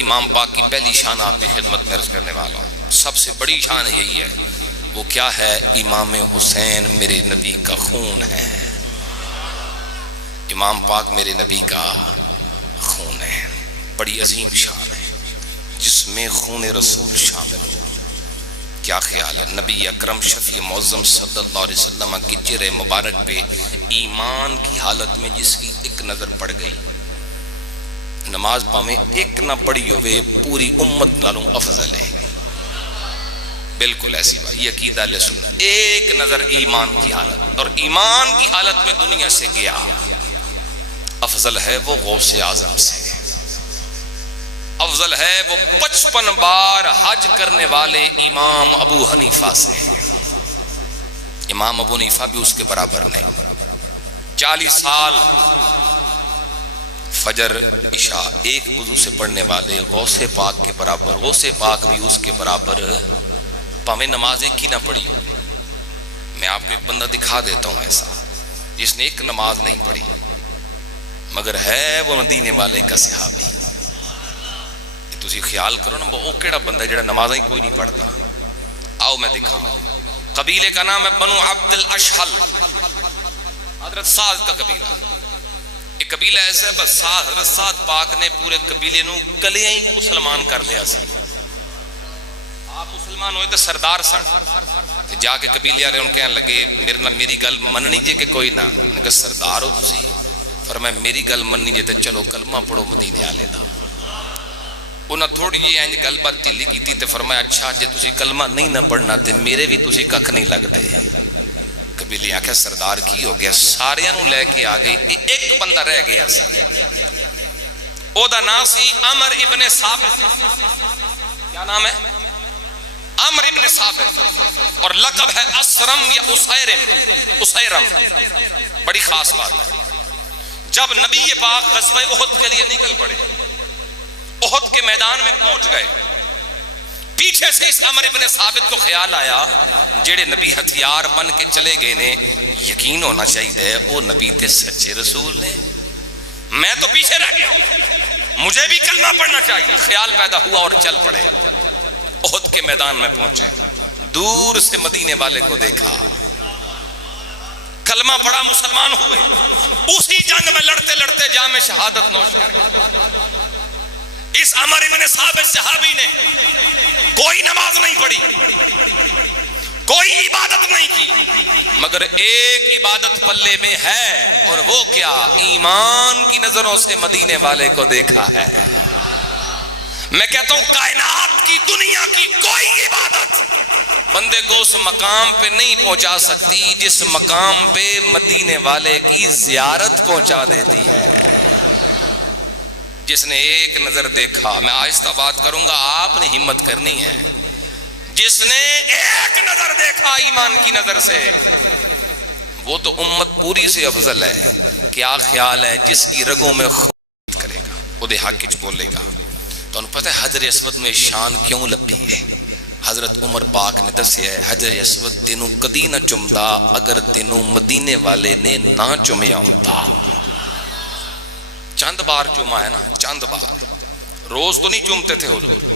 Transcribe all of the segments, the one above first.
امام پاک کی پہلی شان آپ کی خدمت میں عرض کرنے والا ہوں. سب سے بڑی شان یہی ہے. وہ کیا ہے؟ امام حسین میرے نبی کا خون ہے. امام پاک میرے نبی کا خون ہے. بڑی عظیم شان ہے جس میں خون رسول شامل ہو. کیا خیال ہے؟ نبی اکرم شفیع معظم صلی اللہ علیہ وسلم کی چہرے مبارک پہ ایمان کی حالت میں جس کی ایک نظر پڑ گئی، نماز پاویں ایک نہ پڑھی ہوئے پوری امت نالوں افضل ہے. بالکل ایسی بات، یہ عقیدہ اہل سنت. ایک نظر ایمان کی حالت، اور ایمان کی حالت میں دنیا سے گیا، افضل ہے وہ غوث اعظم سے، افضل ہے وہ 55 بار حج کرنے والے امام ابو حنیفہ سے. امام ابو حنیفہ بھی اس کے برابر نہیں. 40 سال فجر عشاء ایک وضو سے پڑھنے والے غوث پاک کے برابر، غوث پاک بھی اس کے برابر، پاویں نماز ایک ہی نہ پڑھی. میں آپ کو ایک بندہ دکھا دیتا ہوں ایسا جس نے ایک نماز نہیں پڑھی مگر ہے وہ مدینے والے کا صحابی. تسی خیال کرو نا وہ کیڑا بندہ جڑا نمازیں ہی کوئی نہیں پڑھتا. آؤ میں دکھاؤں. قبیلے کا نام ہے بنو عبد الاشحل، حضرت سعد کا قبیلہ. ایک قبیلہ ایسا ہے بس حضرت سعد پاک نے پورے قبیلے نو کلیاں ہی مسلمان کر لیا سی. آپ مسلمان ہوئے تو سردار سن، جا کے قبیلے والے ان کہنے لگے میری گل مننی جے کہ کوئی نہ. میں کہا سردار ہو تسی؟ فرمایا میری گل مننی جے تے چلو کلمہ پڑھو مدینے والے دا. انہاں تھوڑی جی اینج گل بات ڈھیلی کیتی تے فرمایا اچھا جے تسی کلمہ نہیں نہ پڑھنا تے میرے بھی تسی ککھ نہیں لگدے. قبیلے آکھیا سردار کی ہو گیا؟ ساریاں نو لے کے آ گئے، ایک بندہ رہ گیا سی. او دا نام سی عمر ابن ثابت. کیا نام ہے؟ عمر ابن ثابت. اور لقب ہے اسرم یا اسیرم. بڑی خاص بات ہے. جب نبی پاک غزوہ احد کے لیے نکل پڑے، احد کے میدان میں پہنچ گئے، پیچھے سے اس عمر ابن ثابت کو خیال آیا جڑے نبی ہتھیار بن کے چلے گئے نے، یقین ہونا چاہیے وہ نبی تے سچے رسول نے، میں تو پیچھے رہ گیا ہوں، مجھے بھی کلمہ پڑھنا چاہیے. خیال پیدا ہوا اور چل پڑے. احد کے میدان میں پہنچے، دور سے مدینے والے کو دیکھا، کلمہ پڑھا، مسلمان ہوئے. اسی جنگ میں لڑتے لڑتے جام شہادت نوش کر گئے. اس عمر ابن ثابت صحابی نے کوئی نماز نہیں پڑھی، کوئی عبادت نہیں کی، مگر ایک عبادت پلے میں ہے، اور وہ کیا؟ ایمان کی نظروں سے مدینے والے کو دیکھا ہے. میں کہتا ہوں کائنات کی دنیا کی کوئی عبادت بندے کو اس مقام پہ نہیں پہنچا سکتی جس مقام پہ مدینے والے کی زیارت پہنچا دیتی ہے. جس نے ایک نظر دیکھا، میں آہستہ بات کروں گا، آپ نے ہمت کرنی ہے، جس نے ایک نظر دیکھا ایمان کی نظر سے، وہ تو امت پوری سے افضل ہے. کیا خیال ہے جس کی رگوں میں خون کرے گا وہ دے حق کچھ بولے گا. تو انہوں پتہ ہے حجر اسود میں شان کیوں لبھی ہے؟ حضرت عمر پاک نے دسیا ہے حجر اسود تینوں کدی نہ چمدا اگر تینوں مدینے والے نے نہ چمیا ہوتا. چند بار چوما ہے نا، چند بار، روز تو نہیں چومتے تھے حضور،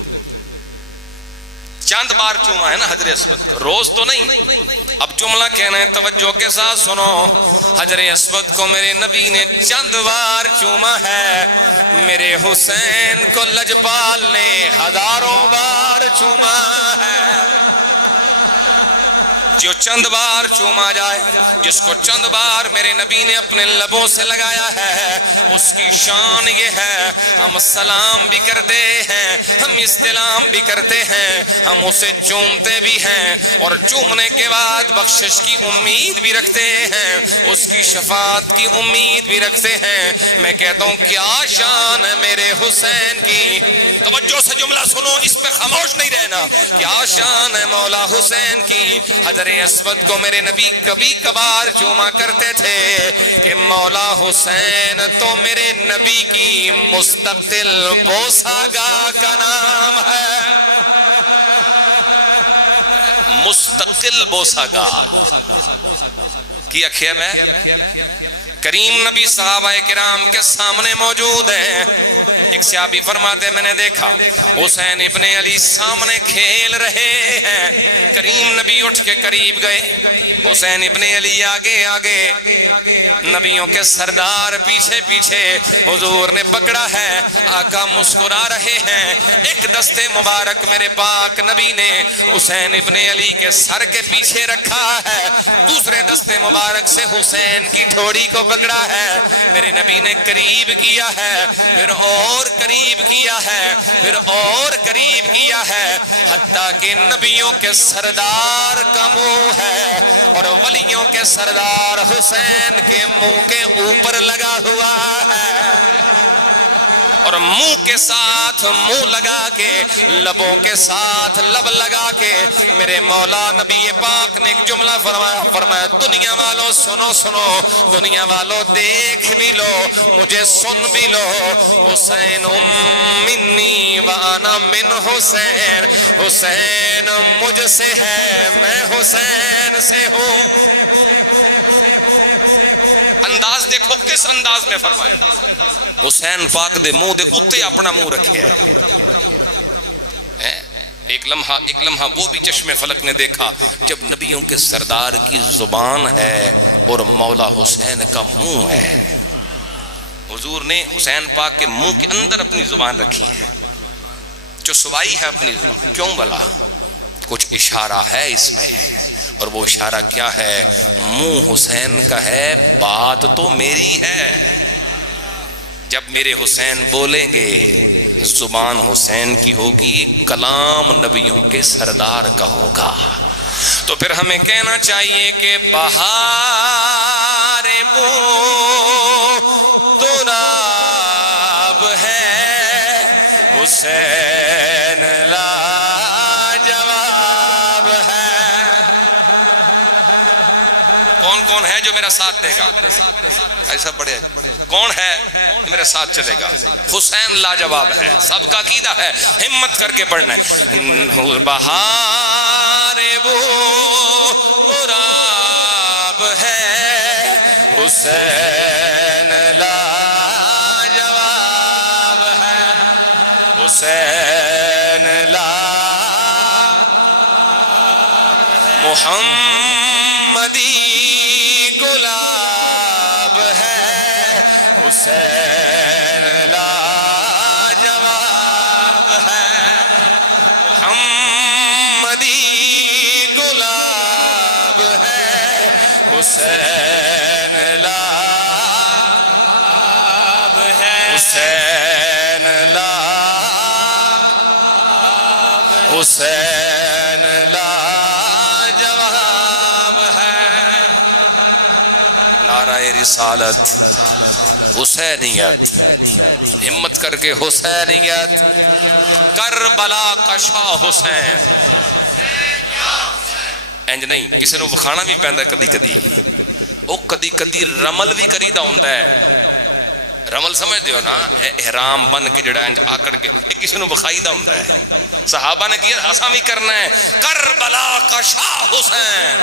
چند بار چوما ہے نا حجر اسود کو، روز تو نہیں. اب جملہ کہنا ہے، توجہ کے ساتھ سنو. حجر اسود کو میرے نبی نے چند بار چوما ہے، میرے حسین کو لجپال نے ہزاروں بار چوما ہے. جو چند بار چوما جائے، جس کو چند بار میرے نبی نے اپنے لبوں سے لگایا ہے، اس کی شان یہ ہے ہم سلام بھی کرتے ہیں، ہم استلام بھی کرتے ہیں، ہم اسے چومتے بھی ہیں، اور چومنے کے بعد بخشش کی امید بھی رکھتے ہیں، اس کی شفاعت کی امید بھی رکھتے ہیں. میں کہتا ہوں کیا شان ہے میرے حسین کی. توجہ سے جملہ سنو، اس پہ خاموش نہیں رہنا. کیا شان ہے مولا حسین کی. حجر اسود کو میرے نبی کبھی کبھار چوما کرتے تھے کہ مولا حسین تو میرے نبی کی مستقل بوسہ گاہ کا نام ہے. مستقل بوسہ گاہ کی اکھیا میں کریم نبی صحابہ کرام کے سامنے موجود ہیں. ایک صحابی فرماتے میں نے دیکھا حسین ابن علی سامنے کھیل رہے ہیں، کریم نبی اٹھ کے قریب گئے، حسین ابن علی آگے آگے، نبیوں کے سردار پیچھے پیچھے، حضور نے پکڑا ہے، آقا مسکرا رہے ہیں، ایک دستے مبارک میرے پاک نبی نے حسین ابن علی کے سر کے پیچھے رکھا ہے، دوسرے دستے مبارک سے حسین کی ٹھوڑی کو پکڑا ہے، میرے نبی نے قریب کیا ہے، پھر اور قریب کیا ہے، پھر اور قریب کیا ہے، حتیٰ کہ نبیوں کے سردار کا منہ ہے اور ولیوں کے سردار حسین کے منہ کے اوپر لگا ہوا ہے، اور منہ کے ساتھ منہ لگا کے، لبوں کے ساتھ لب لگا کے میرے مولا نبی پاک نے ایک جملہ فرمایا دنیا والوں سنو سنو، دنیا والوں دیکھ بھی لو، مجھے سن بھی لو، حسین منی وانا من حسین، حسین مجھ سے ہے میں حسین سے ہوں۔ انداز دیکھو کس انداز میں فرمایا، حسین پاک دے منہ دے اتے اپنا منہ رکھے ہے۔ ایک لمحہ وہ بھی چشم فلک نے دیکھا جب نبیوں کے سردار کی زبان ہے اور مولا حسین کا منہ ہے، حضور نے حسین پاک کے منہ کے اندر اپنی زبان رکھی ہے، چسوائی ہے اپنی زبان، کیوں بلا؟ کچھ اشارہ ہے اس میں، اور وہ اشارہ کیا ہے؟ منہ حسین کا ہے، بات تو میری ہے، جب میرے حسین بولیں گے زبان حسین کی ہوگی، کلام نبیوں کے سردار کا ہوگا، تو پھر ہمیں کہنا چاہیے کہ بہار بو تراب ہے، حسین لا جواب ہے۔ کون کون ہے جو میرا ساتھ دے گا؟ ایسا بڑے کون ہے میرے ساتھ چلے گا؟ حسین لاجواب ہے، سب کا عقیدہ ہے، ہمت کر کے پڑھنا ہے۔ بہار بو تراب ہے، حسین لاجواب ہے، حسین محمدی گلاب ہے، حسین لاجواب ہے، محمدی گلاب ہے، حسین لاجواب ہے، حسین لاجواب، حسین لاجواب ہے۔ نعرہ رسالت، حسینیت، ہمت کر کے حسینیت، کربلا کا شاہ حسین، انج نہیں کسی نے وکھانا بھی پیندا کدی کدی، وہ کدی کدی رمل بھی کریدا ہوندا ہے، رمل سمجھ دیو نا، احرام بن کے جڑا انج آکڑ کے کسی نے وکھائیدا ہوندا ہے، صحابہ نے کیا اساں بھی کرنا ہے، کربلا کا شاہ حسین،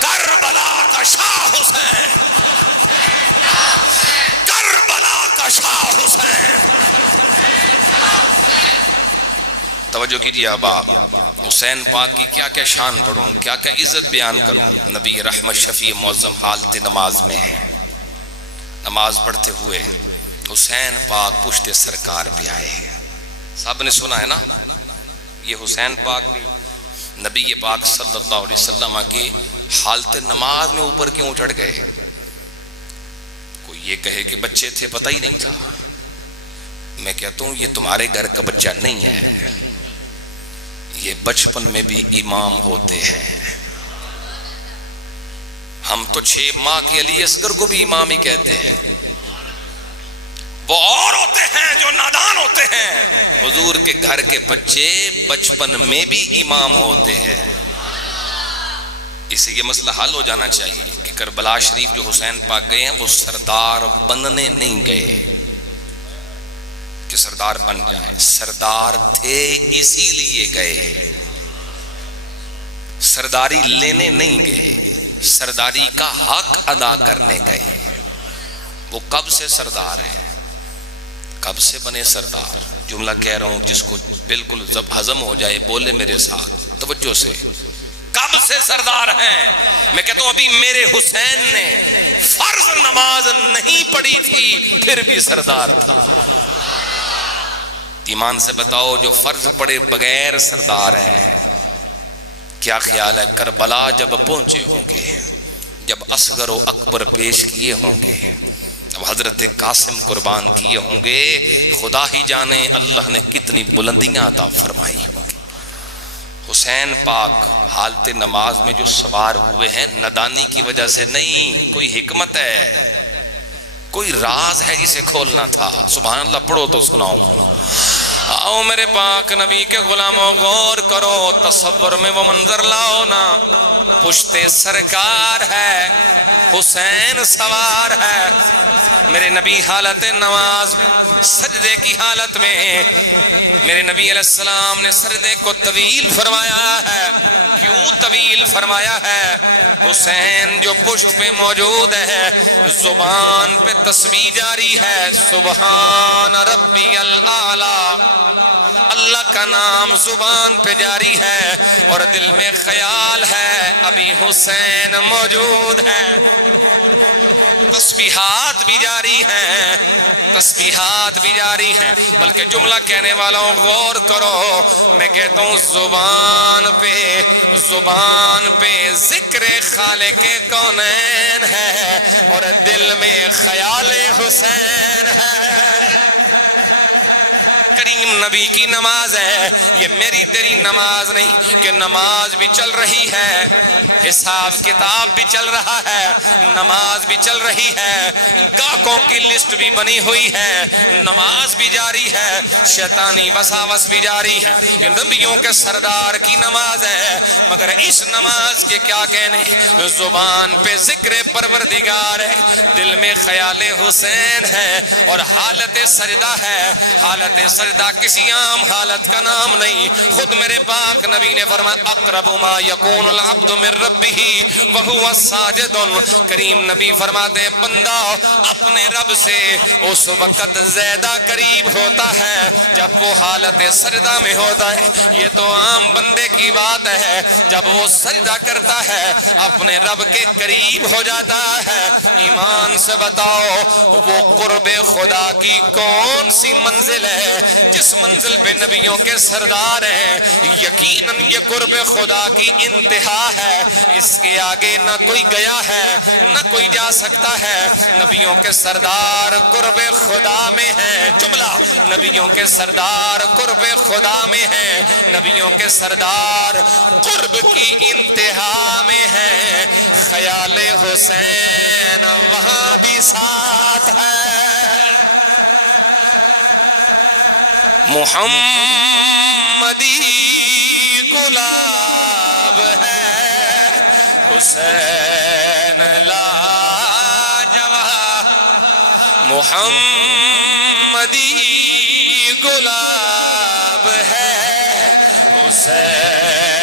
کربلا کا شاہ حسین، کربلا کا شاہ حسین۔ توجہ کیجیے احباب، حسین پاک کی کیا کیا شان پڑھوں، کیا کیا عزت بیان کروں۔ نبی رحمت شفیع معظم حالت نماز میں ہے، نماز پڑھتے ہوئے حسین پاک پشت سرکار پہ آئے، صاحب نے سنا ہے نا، یہ حسین پاک بھی نبی پاک صلی اللہ علیہ وسلم کے حالت نماز میں اوپر کیوں چڑھ گئے؟ کوئی یہ کہے کہ بچے تھے پتہ ہی نہیں تھا، میں کہتا ہوں یہ تمہارے گھر کا بچہ نہیں ہے، یہ بچپن میں بھی امام ہوتے ہیں۔ ہم تو 6 ماہ کے علی اصغر کو بھی امام ہی کہتے ہیں، وہ اور ہوتے ہیں جو نادان ہوتے ہیں، حضور کے گھر کے بچے بچپن میں بھی امام ہوتے ہیں۔ اس سے یہ مسئلہ حل ہو جانا چاہیے کہ کربلا شریف جو حسین پاک گئے ہیں وہ سردار بننے نہیں گئے کہ سردار بن جائیں، سردار تھے اسی لیے گئے، سرداری لینے نہیں گئے، سرداری کا حق ادا کرنے گئے۔ وہ کب سے سردار ہیں؟ کب سے بنے سردار؟ جملہ کہہ رہا ہوں جس کو بالکل ہضم ہو جائے بولے میرے ساتھ توجہ سے، کب سے سردار ہیں؟ میں کہتا ہوں ابھی میرے حسین نے فرض نماز نہیں پڑھی تھی پھر بھی سردار تھا۔ ایمان سے بتاؤ جو فرض پڑے بغیر سردار ہے۔ کیا خیال ہے کربلا جب پہنچے ہوں گے، جب اصغر و اکبر پیش کیے ہوں گے، جب حضرت قاسم قربان کیے ہوں گے، خدا ہی جانے اللہ نے کتنی بلندیاں عطا فرمائی ہوں گی۔ حسین پاک حالت نماز میں جو سوار ہوئے ہیں نادانی کی وجہ سے نہیں، کوئی حکمت ہے، کوئی راز ہے جسے کھولنا تھا۔ سبحان اللہ پڑھو تو سناؤں۔ آؤ میرے پاک نبی کے غلاموں غور کرو، تصور میں وہ منظر لاؤ نا، پشت سرکار ہے، حسین سوار ہے، میرے نبی حالت نماز میں سجدے کی حالت میں، میرے نبی علیہ السلام نے سجدے کو طویل فرمایا ہے۔ کیوں طویل فرمایا ہے؟ حسین جو پشت پہ موجود ہے، زبان پہ تسبیح جاری ہے، سبحان ربی الاعلی، اللہ کا نام زبان پہ جاری ہے، اور دل میں خیال ہے ابھی حسین موجود ہے، تسبیحات بھی جاری ہیں، تسبیحات بھی جاری ہیں۔ بلکہ جملہ کہنے والوں غور کرو، میں کہتا ہوں زبان پہ ذکر خالق کونین ہے اور دل میں خیال حسین ہے۔ کریم نبی کی نماز ہے، یہ میری تیری نماز نہیں کہ نماز بھی چل رہی ہے، حساب کتاب بھی چل رہا ہے، نماز بھی چل رہی ہے، گاہکوں کی لسٹ بھی بنی ہوئی ہے، نماز بھی جاری ہے، شیطانی وساوس بھی جاری ہے۔ یہ نبیوں کے سردار کی نماز ہے، مگر اس نماز کے کیا کہنے، زبان پہ ذکر پروردگار ہے، دل میں خیال حسین ہے، اور حالت سجدہ ہے۔ حالت سجدہ کسی عام حالت کا نام نہیں، خود میرے پاک نبی نے فرمایا اقرب ما یکون العبد من ربہ وہو ساجد، کریم نبی فرماتے ہیں بندہ اپنے رب سے اس وقت زیادہ قریب ہوتا ہے جب وہ حالت سجدہ میں ہوتا ہے۔ یہ تو عام بندے کی بات ہے، جب وہ سجدہ کرتا ہے اپنے رب کے قریب ہو جاتا ہے۔ ایمان سے بتاؤ وہ قرب خدا کی کون سی منزل ہے جس منزل پہ نبیوں کے سردار ہیں؟ یقیناً یہ قرب خدا کی انتہا ہے، اس کے آگے نہ کوئی گیا ہے نہ کوئی جا سکتا ہے۔ نبیوں کے سردار قرب خدا میں ہیں، جملہ نبیوں کے سردار قرب خدا میں ہیں، نبیوں کے سردار قرب کی انتہا میں ہیں، خیال حسین وہاں بھی ساتھ ہے۔ محمدی گلاب ہے حسین لاجواب، محمدی گلاب ہے حسین